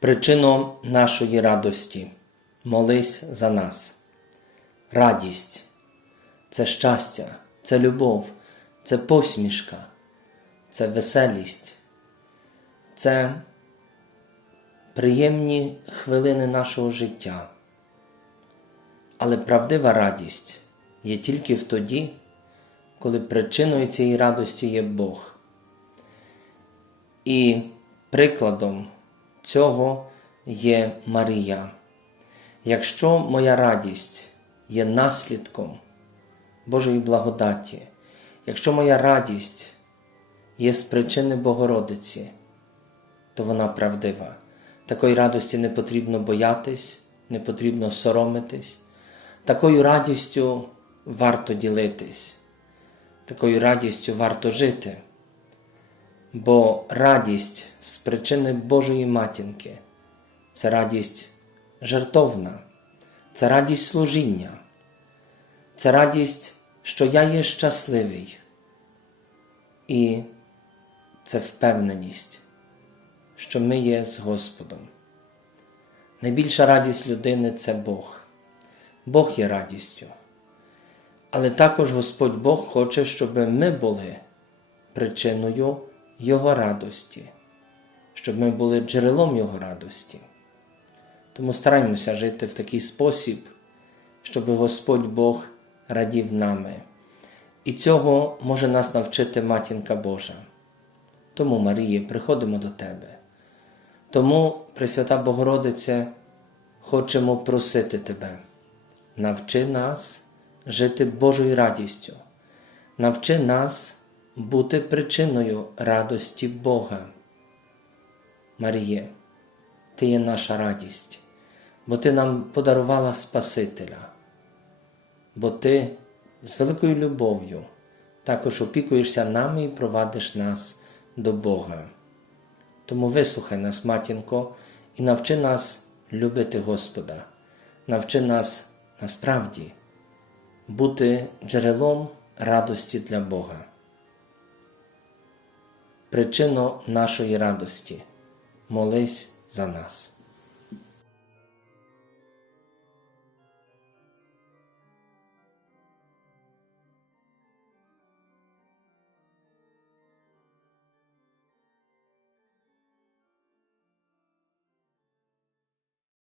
Причино нашої радості, молись за нас. Радість це щастя, це любов, це посмішка, це веселість, це приємні хвилини нашого життя. Але правдива радість є тільки в тоді, коли причиною цієї радості є Бог. І прикладом цього є Марія. Якщо моя радість є наслідком Божої благодаті, якщо моя радість є з причини Богородиці, то вона правдива. Такої радості не потрібно боятись, не потрібно соромитись. Такою радістю варто ділитись, такою радістю варто жити. Бо радість з причини Божої матінки це радість жертовна, це радість служіння, це радість, що я є щасливий. І це впевненість, що ми є з Господом. Найбільша радість людини це Бог. Бог є радістю. Але також Господь Бог хоче, щоб ми були причиною Його радості, щоб ми були джерелом Його радості. Тому стараймося жити в такий спосіб, щоб Господь Бог радів нами. І цього може нас навчити Матінка Божа. Тому, Маріє, приходимо до Тебе. Тому, Пресвята Богородице, хочемо просити Тебе, навчи нас жити Божою радістю, навчи нас бути причиною радості Бога. Маріє, Ти є наша радість, бо Ти нам подарувала Спасителя, бо Ти з великою любов'ю також опікуєшся нами і провадиш нас до Бога. Тому вислухай нас, матінко, і навчи нас любити Господа, навчи нас насправді бути джерелом радості для Бога. Причино нашої радості, молись за нас.